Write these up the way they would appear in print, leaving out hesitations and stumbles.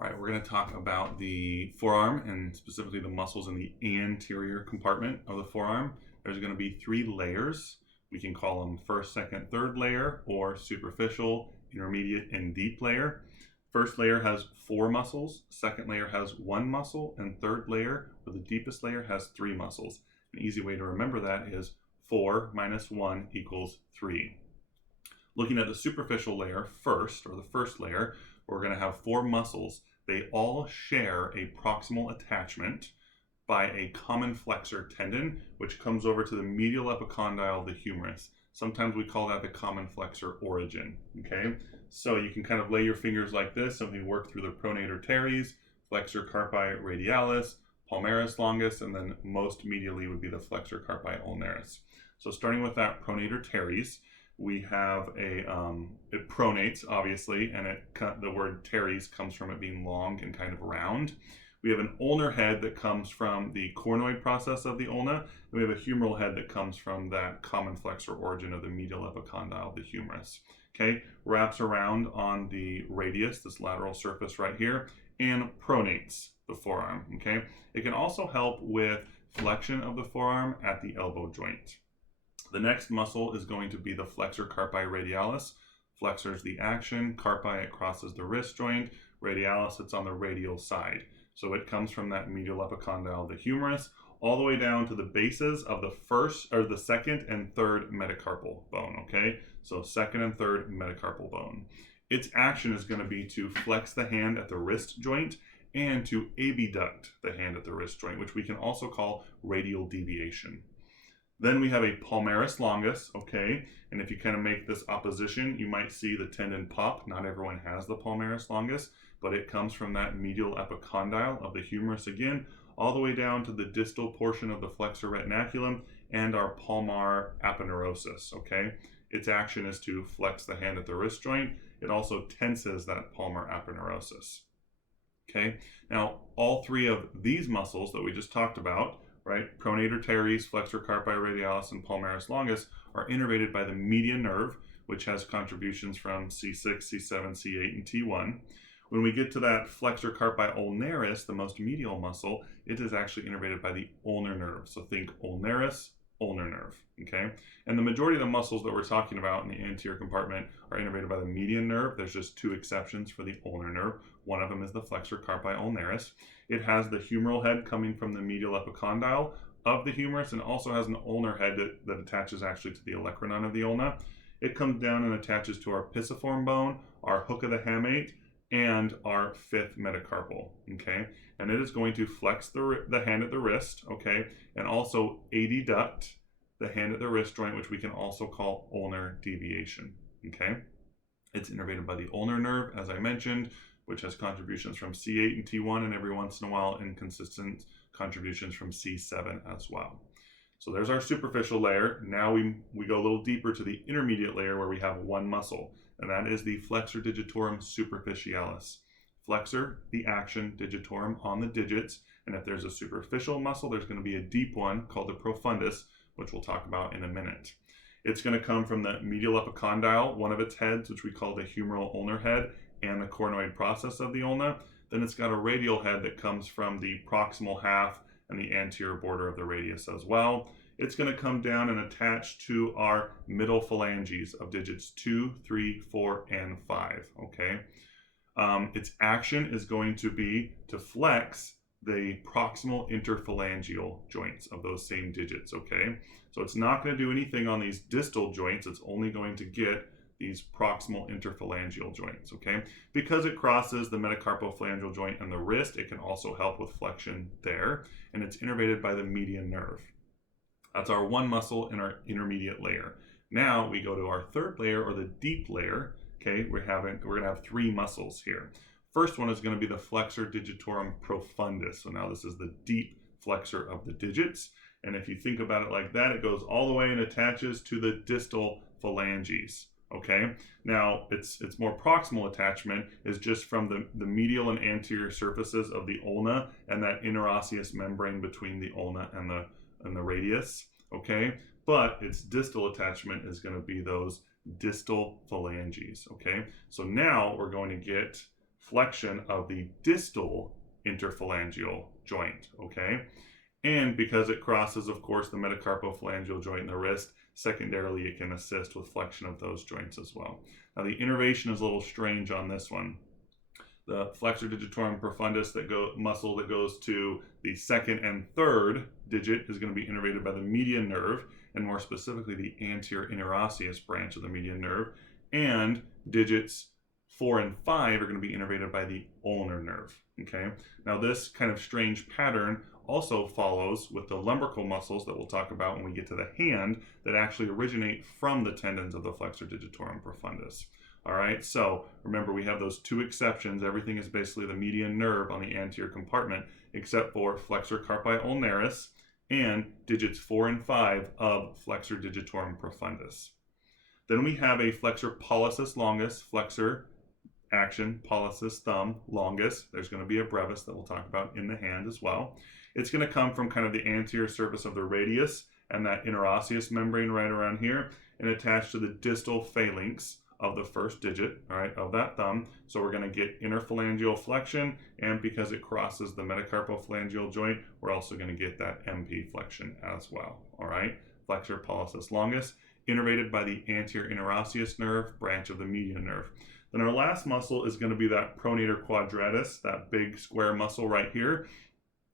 All right, we're going to talk about the forearm and specifically the muscles in the anterior compartment of the forearm. There's going to be three layers. We can call them first, second, third layer, or superficial, intermediate, and deep layer. First layer has 4 muscles, second layer has 1 muscle, and third layer, or the deepest layer, has 3 muscles. An easy way to remember that is 4 minus 1 equals 3. Looking at the superficial layer first, or the first layer, we're going to have 4 muscles. They all share a proximal attachment by a common flexor tendon, which comes over to the medial epicondyle of the humerus. Sometimes we call that the common flexor origin, okay? So you can kind of lay your fingers like this, and we work through the pronator teres, flexor carpi radialis, palmaris longus, and then most medially would be the flexor carpi ulnaris. So starting with that pronator teres, we have it pronates, obviously, and the word teres comes from it being long and kind of round. We have an ulnar head that comes from the cornoid process of the ulna, and we have a humeral head that comes from that common flexor origin of the medial epicondyle of the humerus. Okay, wraps around on the radius, this lateral surface right here, and pronates the forearm. Okay, it can also help with flexion of the forearm at the elbow joint. The next muscle is going to be the flexor carpi radialis. Flexor is the action, carpi it crosses the wrist joint, radialis it's on the radial side. So it comes from that medial epicondyle of the humerus all the way down to the bases of the second and third metacarpal bone, okay? So second and third metacarpal bone. Its action is going to be to flex the hand at the wrist joint and to abduct the hand at the wrist joint, which we can also call radial deviation. Then we have a palmaris longus, okay? And if you kind of make this opposition, you might see the tendon pop. Not everyone has the palmaris longus, but it comes from that medial epicondyle of the humerus again, all the way down to the distal portion of the flexor retinaculum and our palmar aponeurosis, okay? Its action is to flex the hand at the wrist joint. It also tenses that palmar aponeurosis, okay? Now, all 3 of these muscles that we just talked about, right, pronator teres, flexor carpi radialis, and palmaris longus, are innervated by the median nerve, which has contributions from C6, C7, C8, and T1. When we get to that flexor carpi ulnaris, the most medial muscle, it is actually innervated by the ulnar nerve. So think ulnaris, ulnar nerve, okay? And the majority of the muscles that we're talking about in the anterior compartment are innervated by the median nerve. There's just 2 exceptions for the ulnar nerve. One of them is the flexor carpi ulnaris. It has the humeral head coming from the medial epicondyle of the humerus and also has an ulnar head that attaches actually to the olecranon of the ulna. It comes down and attaches to our pisiform bone, our hook of the hamate, and our 5th metacarpal, okay? And it is going to flex the hand at the wrist, okay? And also adduct the hand at the wrist joint, which we can also call ulnar deviation, okay? It's innervated by the ulnar nerve, as I mentioned, which has contributions from C8 and T1, and every once in a while inconsistent contributions from C7 as well. So there's our superficial layer. Now we go a little deeper to the intermediate layer where we have 1 muscle, and that is the flexor digitorum superficialis. Flexor, the action, digitorum on the digits, and if there's a superficial muscle, there's going to be a deep one called the profundus, which we'll talk about in a minute. It's going to come from the medial epicondyle, one of its heads, which we call the humeral ulnar head, and the cornoid process of the ulna. Then it's got a radial head that comes from the proximal half and the anterior border of the radius as well. It's going to come down and attach to our middle phalanges of digits 2, 3, 4, and 5, okay? Its action is going to be to flex the proximal interphalangeal joints of those same digits, okay? So it's not going to do anything on these distal joints. It's only going to get these proximal interphalangeal joints, okay? Because it crosses the metacarpophalangeal joint and the wrist, it can also help with flexion there, and it's innervated by the median nerve. That's our 1 muscle in our intermediate layer. Now we go to our 3rd layer, or the deep layer, okay? We're gonna have 3 muscles here. First one is gonna be the flexor digitorum profundus. So now this is the deep flexor of the digits. And if you think about it like that, it goes all the way and attaches to the distal phalanges. Okay, now its more proximal attachment is just from the medial and anterior surfaces of the ulna and that interosseous membrane between the ulna and the radius. Okay, but its distal attachment is going to be those distal phalanges. Okay, so now we're going to get flexion of the distal interphalangeal joint, okay? And because it crosses, of course, the metacarpophalangeal joint in the wrist, secondarily, it can assist with flexion of those joints as well. Now, the innervation is a little strange on this one. The flexor digitorum profundus muscle that goes to the second and third digit is going to be innervated by the median nerve, and more specifically the anterior interosseous branch of the median nerve. And digits 4 and 5 are going to be innervated by the ulnar nerve. Okay. Now this kind of strange pattern also follows with the lumbrical muscles that we'll talk about when we get to the hand that actually originate from the tendons of the flexor digitorum profundus. All right, so remember we have those two exceptions. Everything is basically the median nerve on the anterior compartment except for flexor carpi ulnaris and digits 4 and 5 of flexor digitorum profundus. Then we have a flexor pollicis longus, flexor action, pollicis thumb, longus. There's going to be a brevis that we'll talk about in the hand as well. It's going to come from kind of the anterior surface of the radius and that interosseous membrane right around here and attached to the distal phalanx of the first digit, all right, of that thumb. So we're going to get interphalangeal flexion, and because it crosses the metacarpophalangeal joint, we're also going to get that MP flexion as well, all right? Flexor pollicis longus, innervated by the anterior interosseous nerve, branch of the median nerve. Then our last muscle is going to be that pronator quadratus, that big square muscle right here,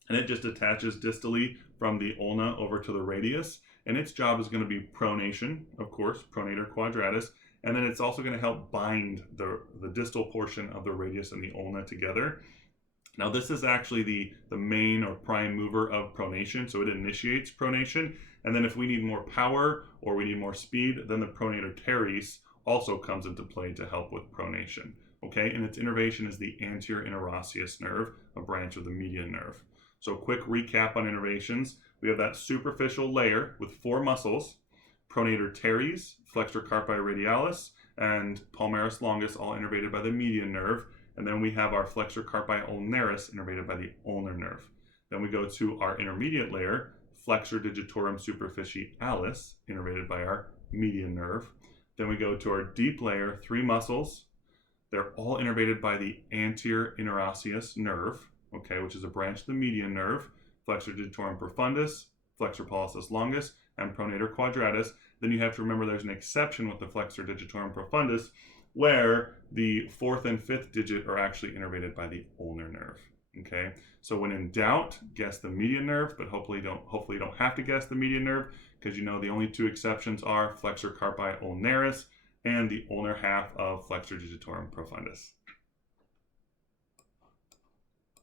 and it just attaches distally from the ulna over to the radius, and its job is going to be pronation, of course, pronator quadratus, and then it's also going to help bind the distal portion of the radius and the ulna together. Now this is actually the main or prime mover of pronation, so it initiates pronation, and then if we need more power or we need more speed, then the pronator teres also comes into play to help with pronation. Okay, and its innervation is the anterior interosseous nerve, a branch of the median nerve. So quick recap on innervations. We have that superficial layer with 4 muscles, pronator teres, flexor carpi radialis, and palmaris longus, all innervated by the median nerve. And then we have our flexor carpi ulnaris, innervated by the ulnar nerve. Then we go to our intermediate layer, flexor digitorum superficialis, innervated by our median nerve. Then we go to our deep layer, 3 muscles. They're all innervated by the anterior interosseous nerve, okay, which is a branch of the median nerve, flexor digitorum profundus, flexor pollicis longus, and pronator quadratus. Then you have to remember there's an exception with the flexor digitorum profundus where the 4th and 5th digit are actually innervated by the ulnar nerve. Okay, so when in doubt, guess the median nerve, but hopefully you don't have to guess the median nerve, because you know the only 2 exceptions are flexor carpi ulnaris and the ulnar half of flexor digitorum profundus.